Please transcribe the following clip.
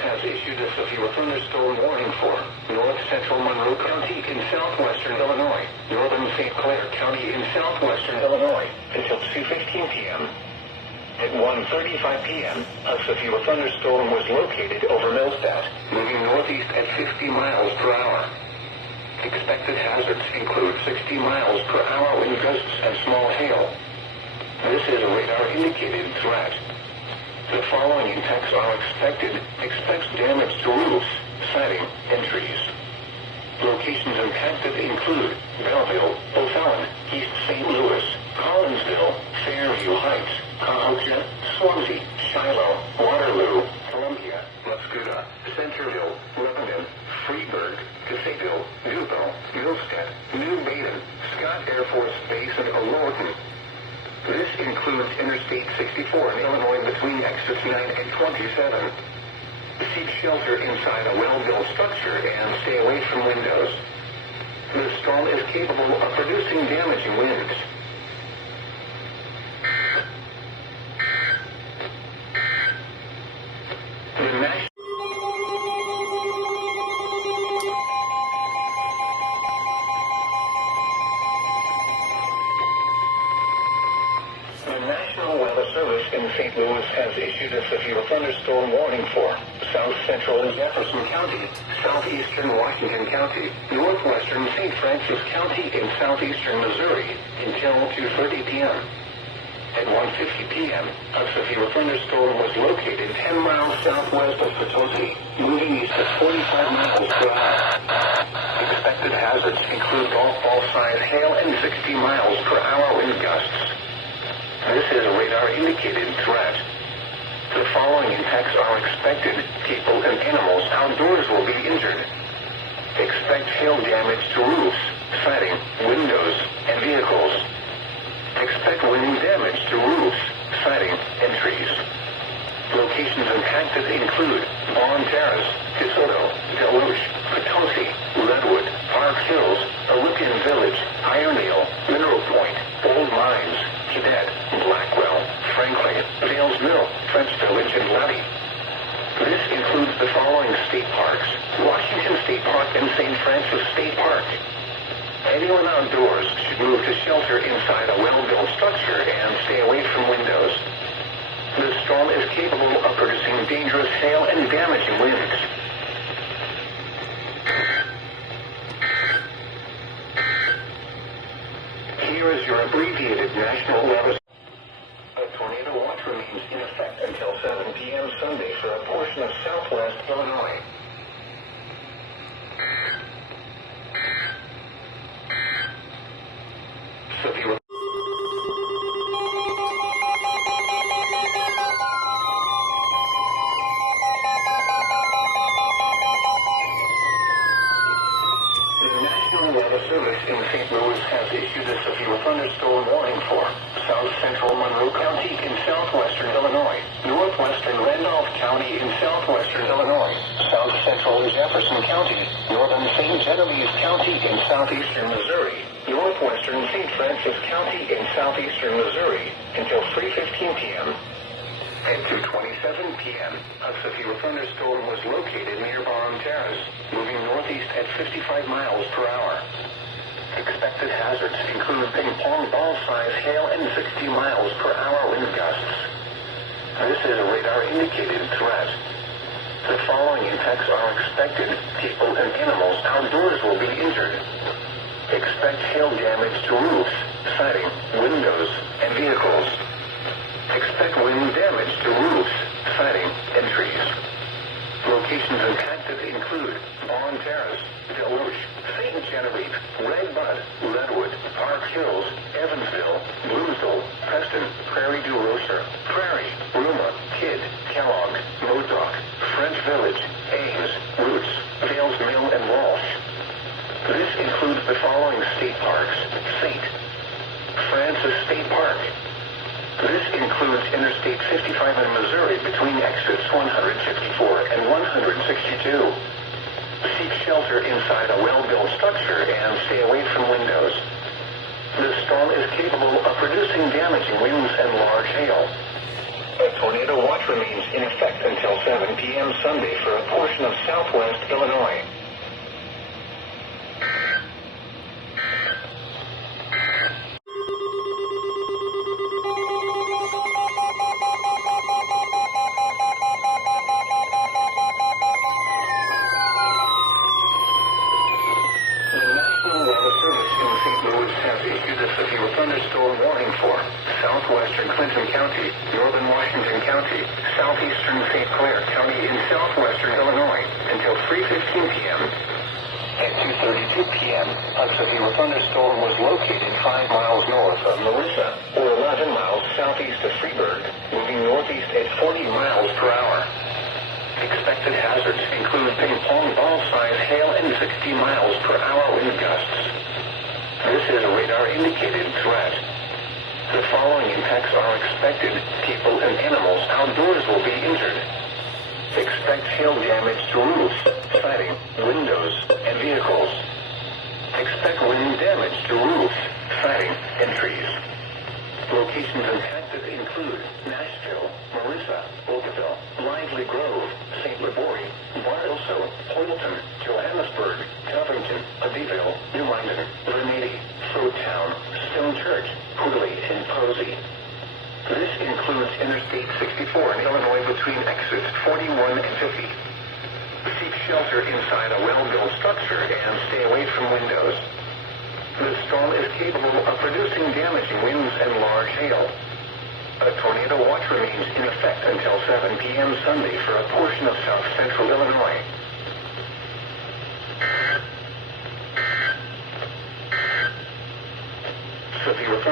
has issued a severe thunderstorm warning for north central Monroe County in southwestern Illinois, northern St. Clair County in southwestern Illinois, until 2:15 p.m. At 1:35 p.m., a severe thunderstorm was located over Millstadt, moving northeast at 50 miles per hour. Expected hazards include 60 miles per hour wind gusts and small hail. This is a radar-indicated threat. The following impacts are expected. Expect damage to roofs, siding, and trees. Locations impacted include Belleville, O'Fallon, East St. Louis, Collinsville, Fairview Heights, Cahokia, Swansea, Shiloh, Waterloo, Columbia, Muscuda, Centerville, Lebanon, Freeburg, Cassaville, Newville, Millstadt, New Baden, Scott Air Force Base, and Lorton. This includes Interstate 64 in Illinois between exits 9 and 27. Seek shelter inside a well-built structure and stay away from windows. The storm is capable of producing damaging winds. In St. Louis has issued a severe thunderstorm warning for south central Jefferson County, southeastern Washington County, northwestern St. Francis County, and southeastern Missouri until 2:30 p.m. At 1:50 p.m., a severe thunderstorm was located 10 miles southwest of Potosi, moving east at 45 miles per hour. Expected hazards include golf ball size hail and 60 miles per hour wind gusts. This is a radar-indicated threat. The following impacts are expected. People and animals outdoors will be injured. Expect hail damage to roofs, siding, windows, and vehicles. Expect wind damage to roofs, siding, and trees. Locations impacted include Vaughan Terrace, DeSoto, Deluge, Potosi, Redwood, Park Hills, Olympian Village, Ironale, Mineral Point, Old Mines, Cadet, Blackwell, Franklin, Vales Mill, French Village, and Levy. This includes the following state parks: Washington State Park and St. Francis State Park. Anyone outdoors should move to shelter inside a well-built structure and stay away from windows. The storm is capable of producing dangerous hail and damaging winds. Here is your abbreviated national weather. A tornado watch remains in effect until 7 p.m. Sunday for a portion of southwest Illinois. Severe Service in St. Louis has issued a severe thunderstorm warning for south central Monroe County in southwestern Illinois, northwestern Randolph County in southwestern Illinois, south central Jefferson County, northern St. Genevieve County in southeastern Missouri, northwestern St. Francis County in southeastern Missouri until 3:15 p.m. At 2:27 p.m., a severe thunderstorm was located near Vaughan Terrace, moving northeast at 55 miles per hour. Expected hazards include ping-pong ball-size hail and 60 miles per hour wind gusts. This is a radar-indicated threat. The following impacts are expected. People and animals outdoors will be injured. Expect hail damage to roofs, siding, windows, and vehicles. Expect wind damage to roofs, siding, and trees. Locations impacted include Vaughan Terrace, Deluge, St. Genevieve, Red Bud, Redwood, Park Hills, Evansville, Bluesville, Preston, Prairie du Rocher, Prairie, Ruma, Kidd, Kellogg, Modoc, French Village, Ames, Roots, Vales Mill, and Walsh. This includes the following state parks: St. Francis State Park. This includes Interstate 55 in Missouri between exits 154 and 162. Seek shelter inside a well-built structure and stay away from windows. The storm is capable of producing damaging winds and large hail. A tornado watch remains in effect until 7 p.m. Sunday for a portion of southwest Illinois. Thunderstorm warning for southwestern Clinton County, northern Washington County, southeastern St. Clair County in southwestern Illinois until 3:15 p.m. At 2:32 p.m., a severe thunderstorm was located 5 miles north of Marissa, or 11 miles southeast of Freeburg, moving northeast at 40 miles per hour. Expected hazards include ping-pong ball-sized hail and 60 miles per hour wind gusts. This is a radar-indicated threat. The following impacts are expected. People and animals outdoors will be injured. Expect hail damage to roofs, siding, windows, and vehicles. Expect wind damage to roofs, siding, and trees. Locations impacted include Nashville, Marissa, Oakville, Lively Grove, St. Libory, Bartlesville, Hoyleton, Johannesburg, Covington, Abbeville, New London, Vermilye, Town, Stone Church, Hooley, and Posey. This includes Interstate 64 in Illinois between exits 41 and 50. Seek shelter inside a well-built structure and stay away from windows. The storm is capable of producing damaging winds and large hail. A tornado watch remains in effect until 7 p.m. Sunday for a portion of south-central Illinois. Severe thunder